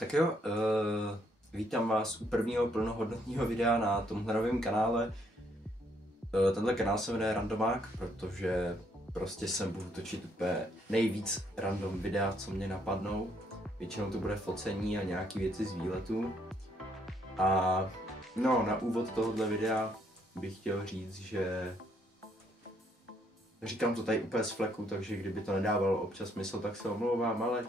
Tak jo, vítám vás u prvního plnohodnotného videa na tomhle novém kanále. Tenhle kanál se jmenuje Randomák, protože prostě sem budu točit úplně nejvíc random videa, co mě napadnou. Většinou to bude focení a nějaký věci z výletů. A no, na úvod tohohle videa bych chtěl říct, že říkám to tady úplně z fleku, takže kdyby to nedávalo občas smysl, tak se omlouvám, ale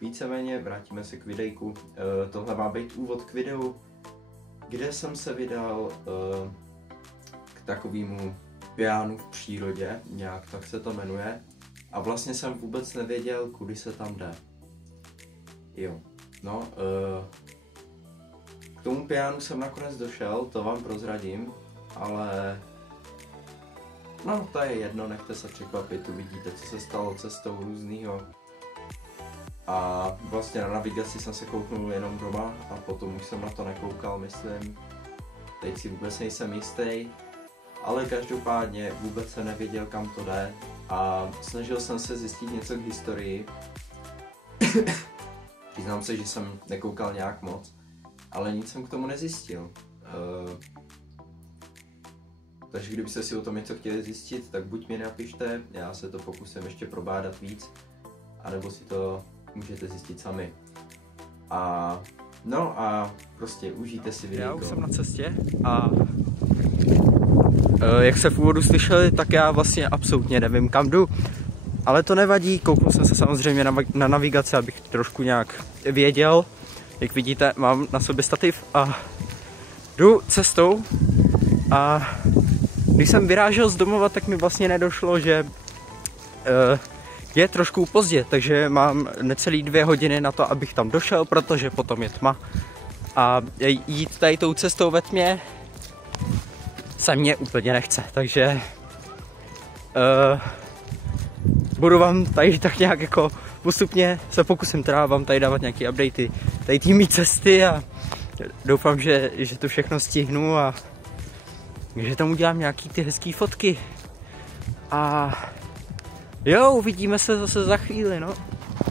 víceméně vrátíme se k videjku. Tohle má být úvod k videu, kde jsem se vydal k takovému pianu v přírodě, nějak tak se to jmenuje. A vlastně jsem vůbec nevěděl, kudy se tam jde. Jo, no, k tomu pianu jsem nakonec došel, to vám prozradím, ale no, to je jedno, nechte se překvapit, uvidíte, co se stalo cestou různýho. A vlastně na navigaci jsem se kouknul jenom doma a potom už jsem na to nekoukal, myslím. Teď si vůbec nejsem jistý, ale každopádně vůbec jsem nevěděl, kam to jde a snažil jsem se zjistit něco k historii. Přiznám se, že jsem nekoukal nějak moc, ale nic jsem k tomu nezjistil. Takže kdybyste si o tom něco chtěli zjistit, tak buď mi napište, já se to pokusím ještě probádat víc, anebo si to můžete zjistit sami. A no a prostě užijte si video. Já už jsem na cestě a jak se v úvodu slyšeli, tak já vlastně absolutně nevím, kam jdu. Ale to nevadí, kouknul jsem se samozřejmě na navigaci, abych trošku nějak věděl. Jak vidíte, mám na sobě stativ a jdu cestou. A když jsem vyrážel z domova, tak mi vlastně nedošlo, že je trošku pozdě, takže mám necelý 2 hodiny na to, abych tam došel, protože potom je tma. A jít tady tou cestou ve tmě se mně úplně nechce, takže budu vám tady tak nějak jako postupně se pokusím teda vám tady dávat nějaký updaty tady té cesty a doufám, že to všechno stihnu a že tam udělám nějaký ty hezký fotky. A jo, uvidíme se zase za chvíli, no.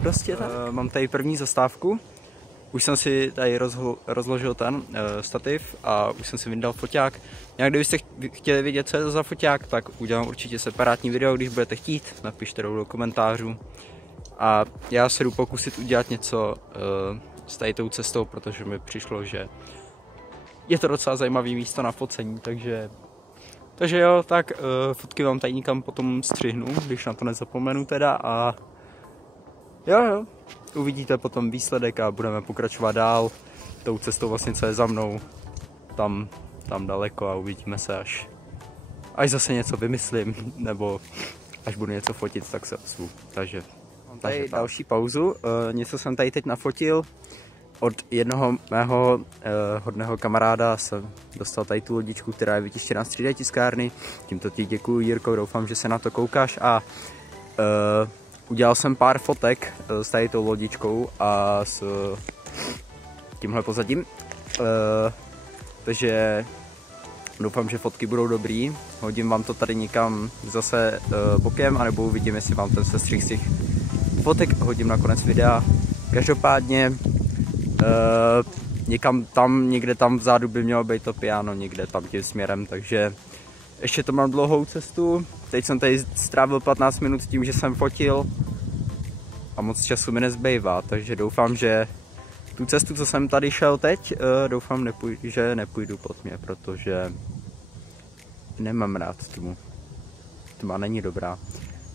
Prostě tak. Mám tady první zastávku. Už jsem si tady rozložil ten stativ a už jsem si vyndal foťák. Nějak kdybyste chtěli vědět, co je to za foťák, tak udělám určitě separátní video, když budete chtít. Napište do komentářů. A já se jdu pokusit udělat něco s tady tou cestou, protože mi přišlo, že je to docela zajímavé místo na focení, takže jo, tak fotky vám tady někam potom střihnu, když na to nezapomenu teda a jo, uvidíte potom výsledek a budeme pokračovat dál tou cestou vlastně, co je za mnou, tam daleko a uvidíme se až zase něco vymyslím, nebo až budu něco fotit, tak se ozvu, takže mám tady další pauzu, něco jsem tady teď nafotil. Od jednoho mého hodného kamaráda jsem dostal tady tu lodičku, která je vytištěná z 3D tiskárny. Tímto ti děkuju, Jirko, doufám, že se na to koukáš a udělal jsem pár fotek s tady tou lodičkou a s tímhle pozadím. Takže doufám, že fotky budou dobrý. Hodím vám to tady někam zase bokem, anebo uvidím, jestli vám ten sestřih z těch fotek hodím na konec videa. Každopádně někam tam, někde tam vzadu by mělo být to piano, někde tam tím směrem, takže ještě to mám dlouhou cestu. Teď jsem tady strávil 15 minut tím, že jsem fotil a moc času mi nezbývá, takže doufám, že tu cestu, co jsem tady šel teď, doufám, že nepůjdu pod mě, protože nemám rád tmu. Tma není dobrá.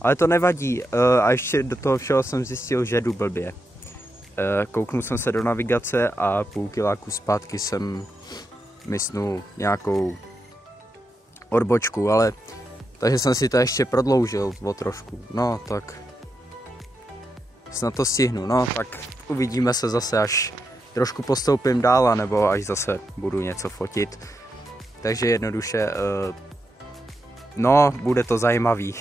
Ale to nevadí a ještě do toho všeho jsem zjistil, že jdu blbě. Kouknul jsem se do navigace a půl kiláku zpátky jsem mysnul nějakou odbočku, ale takže jsem si to ještě prodloužil o trošku, no tak snad to stihnu, no tak uvidíme se zase, až trošku postoupím dál, nebo až zase budu něco fotit, takže jednoduše, no bude to zajímavý,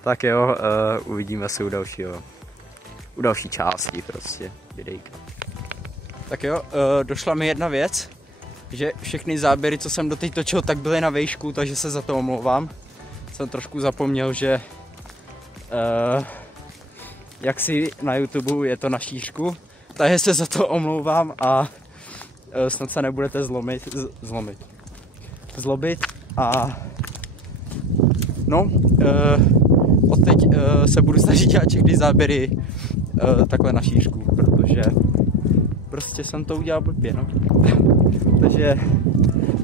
tak jo, uvidíme se u další části prostě videjka. Tak jo, došla mi jedna věc, že všechny záběry, co jsem doteď točil, tak byly na výšku, takže se za to omlouvám. Jsem trošku zapomněl, že jak si na YouTube je to na šířku, takže se za to omlouvám a snad se nebudete zlobit a no, odteď se budu snažit dělat všechny záběry takhle na šířku, protože prostě jsem to udělal blbě, no. Takže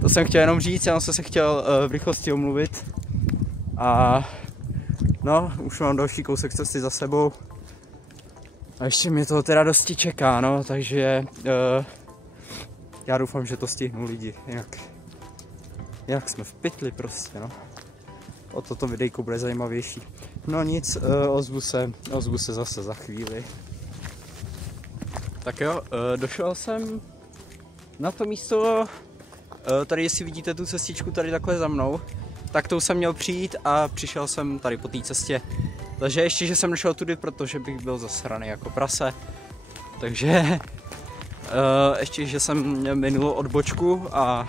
to jsem chtěl jenom říct, já jsem se chtěl v rychlosti omluvit a no, už mám další kousek cesty za sebou a ještě mě toho teda dosti čeká, no, takže já doufám, že to stihnu lidi, jinak jsme v pytli prostě, no. O toto videjko bude zajímavější. No nic, ozvu se zase za chvíli. Tak jo, došel jsem na to místo, tady jestli vidíte tu cestičku tady takhle za mnou, tak tou jsem měl přijít a přišel jsem tady po té cestě. Takže ještě, že jsem nešel tudy, protože bych byl zasraný jako prase. Takže ještě, že jsem minul odbočku a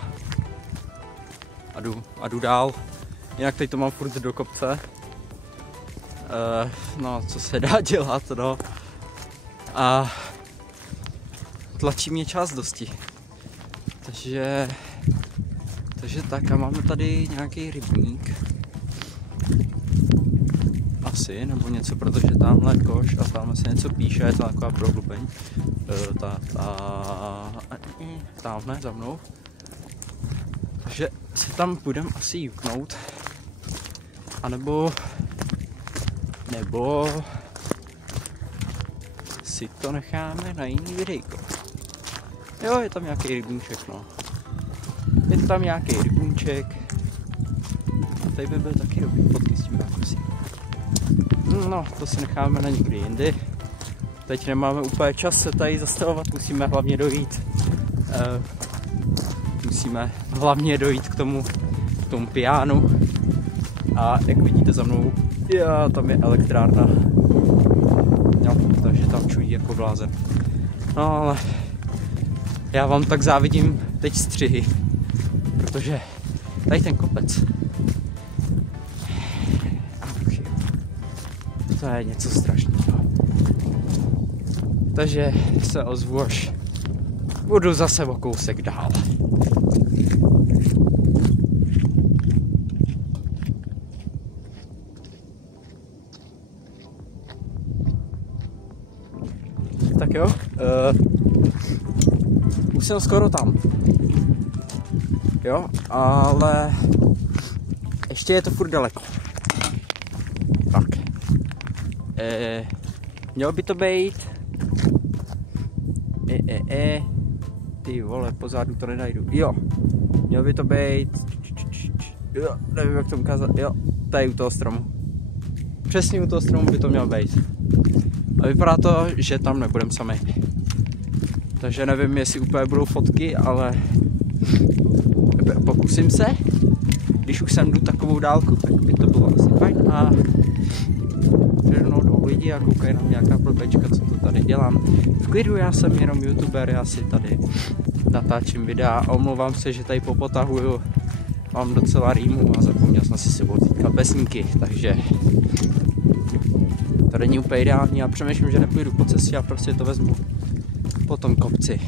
jdu dál. Jinak teď to mám furt do kopce. No, co se dá dělat, no. A tlačí mě čas dosti. Takže tak a máme tady nějaký rybník. Asi, nebo něco, protože tamhle koš a tamhle se něco píše, je to taková prohlubeň. Tamhle za mnou. Takže se tam půjdeme asi juknout. A nebo si to necháme na jiný videjko. Jo, je tam nějaký rybníček, no. Je tam nějaký rybníček. A tady by byl taky dobrý fotky s tím rákusím. No, to si necháme na někdy jindy. Teď nemáme úplně čas se tady zastavovat, musíme hlavně dojít. K tomu pijánu. A jak vidíte za mnou, tam je elektrárna. No, takže tam čují jako blázen. No ale já vám tak závidím teď střihy, protože tady ten kopec, to je něco strašného. Takže se ozvu, až budu zase o kousek dál. Tak jo, už jsem skoro tam. Jo, ale ještě je to furt daleko. Tak. Mělo by to být. Ty vole, pozadu to nenajdu. Jo, mělo by to být. Jo, nevím, jak to ukázat. Jo, tady u toho stromu. Přesně u toho stromu by to mělo být. A vypadá to, že tam nebudem sami. Takže nevím, jestli úplně budou fotky, ale pokusím se. Když už jsem jdu takovou dálku, tak by to bylo asi fajn. A přednou jdou lidi a koukají na mě nějaká blbečka, co to tady dělám. V klidu, já jsem jenom youtuber, já si tady natáčím videa. Omlouvám se, že tady popotahuju. Mám docela rýmu a zapomněl jsem si sebou vzít kapesníky, takže to není úplně ideální. Já přemýšlím, že nepůjdu po cestě a prostě to vezmu po tom kopci.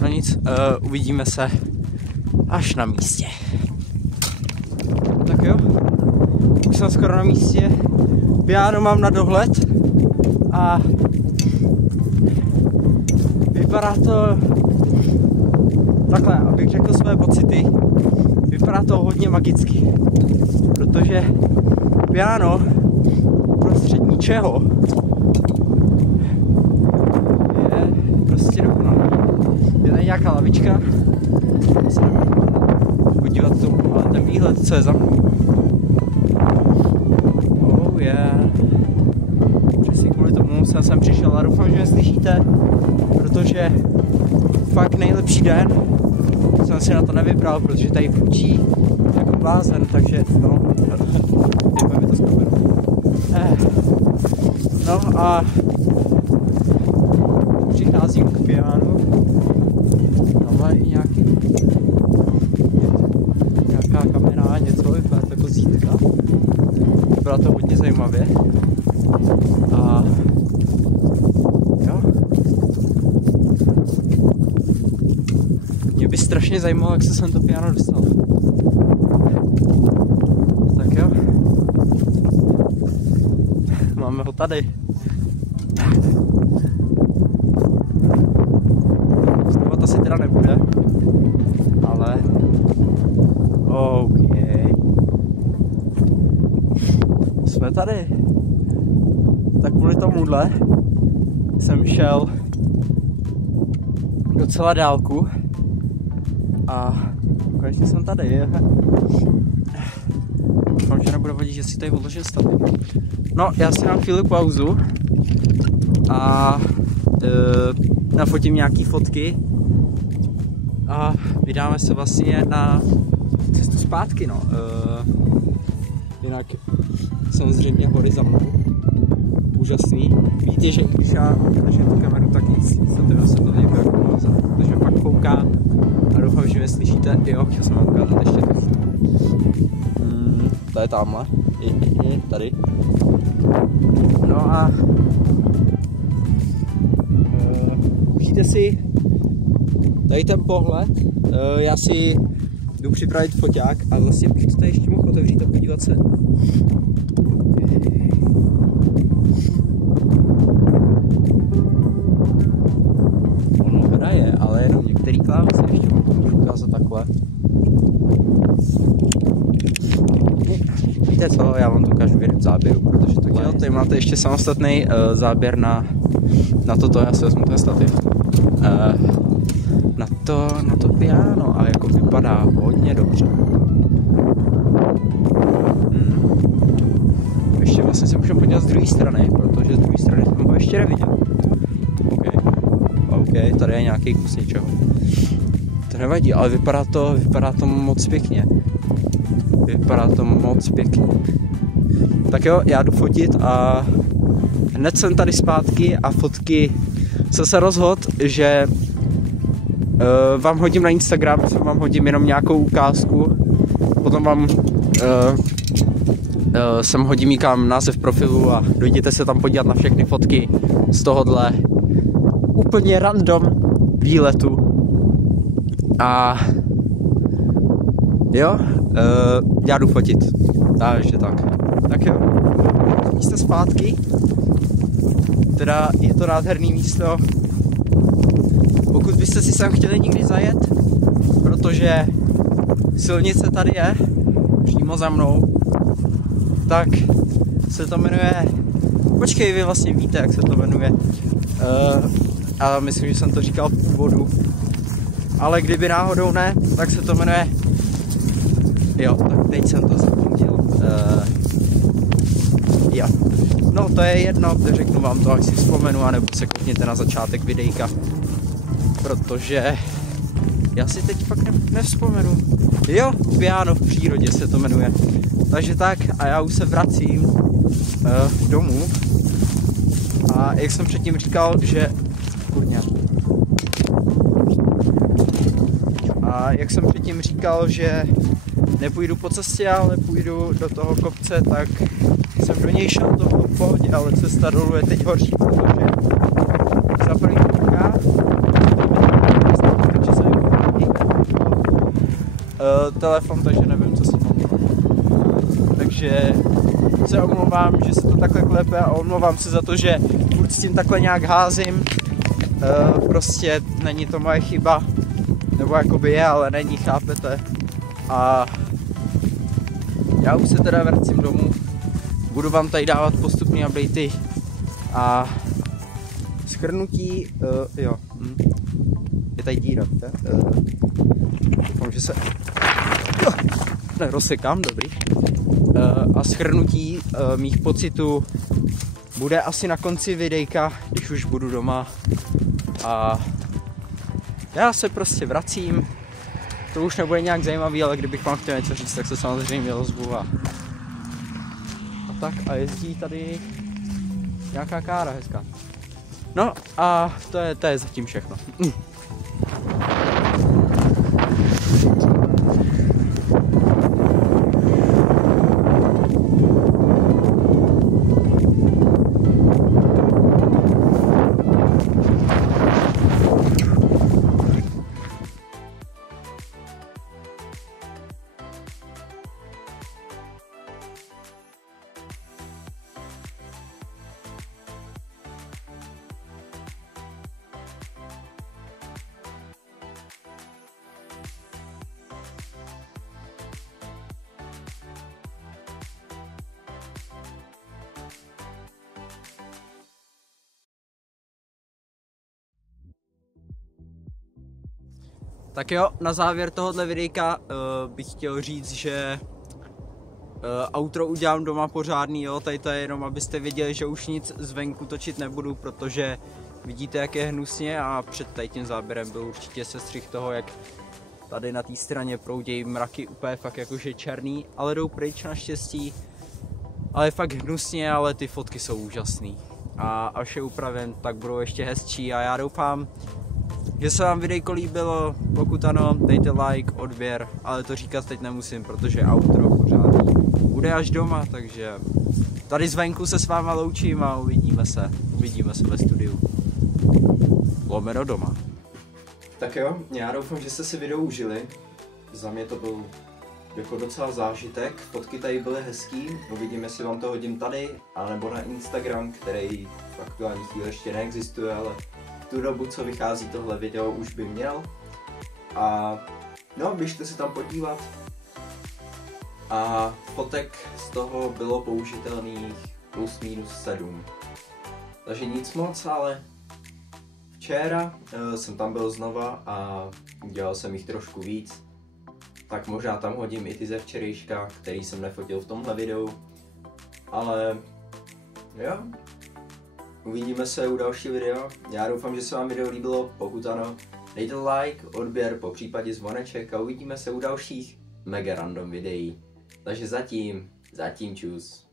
No nic, uvidíme se až na místě. Tak jo, už jsem skoro na místě. Piano mám na dohled a vypadá to takhle, abych řekl své pocity, vypadá to hodně magicky, protože piano prostřed ničeho je prostě dokonalý. Je tady nějaká lavička, se nevím podívat tomu, ale ten výhled, co je za mnou. Oh yeah. Přesně kvůli tomu jsem přišel a doufám, že mě slyšíte, protože fakt nejlepší den jsem si na to nevybral, protože tady průčí jako blázen, takže no, mi to z kameru. No a přicházím k pianu. Tamhle je nějaká kamera, něco, vypadá to jako zítka. Vypadá to hodně zajímavě. A jo, strašně zajímalo, jak se sem to piano dostalo. Tak jo. Máme ho tady. Snovat asi teda nebude. Ale... OK. Jsme tady. Tak kvůli tomuhle jsem šel docela dálku a konečně jsem tady. Doufám, že nebude vadit, že si tady odložím stavy. No, já si dám chvíli pauzu a nafotím nějaký fotky a vydáme se vlastně na cestu zpátky, no. Jinak samozřejmě hory za mnou. Úžasný. Víte, že když já držím tu kameru, tak nic se to tady bude ukázat, protože fakt fouká a doufám, že mě slyšíte. Jo, chtěl jsem vám ukázat ještě trochu. To je tamhle. I tady. No a užijte si tady ten pohled. Já si jdu připravit foťák a vlastně bych to tady ještě mohl otevřít a podívat se. Ono hraje, ale jenom některý klávesy ještě mám to ukázat takhle. Víte co, já vám to ukážu v jiném záběru, protože tohle jo, tady máte ještě samostatný záběr na toto, já si vezmu ten stativ. Na to piano a jako vypadá hodně dobře. Ještě vlastně se můžeme podívat z druhé strany, protože z druhé strany jsem ho ještě neviděl. OK, tady je nějaký kus něčeho. To nevadí, ale vypadá to moc pěkně. Vypadá to moc pěkně. Tak jo, já jdu fotit a hned jsem tady zpátky a fotky jsem se rozhodl, že vám hodím na Instagram, vám hodím jenom nějakou ukázku, potom vám sem hodím někam název profilu a dojděte se tam podívat na všechny fotky z tohohle úplně random výletu. A jo, já jdu fotit, takže tak jo, místo zpátky, teda je to nádherný místo. Pokud byste si sem chtěli někdy zajet, protože silnice tady je, přímo za mnou, tak se to jmenuje, počkej, vy vlastně víte, jak se to jmenuje, a myslím, že jsem to říkal v úvodu, ale kdyby náhodou ne, tak se to jmenuje, jo, tak teď jsem to zapomněl, jo, no to je jedno, řeknu vám to, až si vzpomenu, anebo se koukněte na začátek videjka. Protože já si teď fakt nevzpomenu. Jo, piano v přírodě se to jmenuje. Takže tak a já už se vracím domů. A jak jsem předtím říkal, že... Kurňa. A jak jsem předtím říkal, že nepůjdu po cestě, ale půjdu do toho kopce, tak jsem do něj šel, to bylo v pohodě, ale cesta dolů je teď horší, protože za první prchá, telefon, takže nevím, co si mám. Takže se omlouvám, že se to takhle klepe a omlouvám se za to, že furt s tím takhle nějak házím. Prostě není to moje chyba, nebo jakoby je, ale není, chápete. A já už se teda vracím domů. Budu vám tady dávat postupný updaty a shrnutí, jo. Je tady díra, doufám, že se nerozsekám, dobrý. A shrnutí mých pocitů bude asi na konci videjka, když už budu doma. A já se prostě vracím. To už nebude nějak zajímavý, ale kdybych vám chtěl něco říct, tak se samozřejmě ozvu a tak. A jezdí tady nějaká kára hezká. No a to je zatím všechno. Tak jo, na závěr tohohle videjka bych chtěl říct, že outro udělám doma pořádný, jo, tady to je jenom, abyste věděli, že už nic zvenku točit nebudu, protože vidíte, jak je hnusně a před tady tím záběrem byl určitě sestřih toho, jak tady na té straně proudějí mraky úplně fakt jakože černý, ale jdou pryč naštěstí. Ale je fakt hnusně, ale ty fotky jsou úžasný. A až je upraven, tak budou ještě hezčí a já doufám, že se vám videjko líbilo. Pokud ano, dejte like, odběr, ale to říkat teď nemusím, protože outro pořádný bude až doma, takže tady zvenku se s váma loučím a uvidíme se ve studiu. Lomeno doma. Tak jo, já doufám, že jste si video užili. Za mě to byl jako docela zážitek, fotky tady byly hezký, uvidíme, jestli vám to hodím tady, anebo na Instagram, který v aktuální chvíli ještě neexistuje, ale v tu dobu, co vychází tohle video, už by měl. A no, běžte se tam podívat. A fotek z toho bylo použitelných plus minus 7. Takže nic moc, ale včera jsem tam byl znova a dělal jsem jich trošku víc. Tak možná tam hodím i ty ze včerejška, který jsem nefotil v tomhle videu. Ale jo, uvidíme se u dalšího videa. Já doufám, že se vám video líbilo, pokud ano, dejte like, odběr, popřípadě zvoneček a uvidíme se u dalších mega random videí. Takže zatím čus.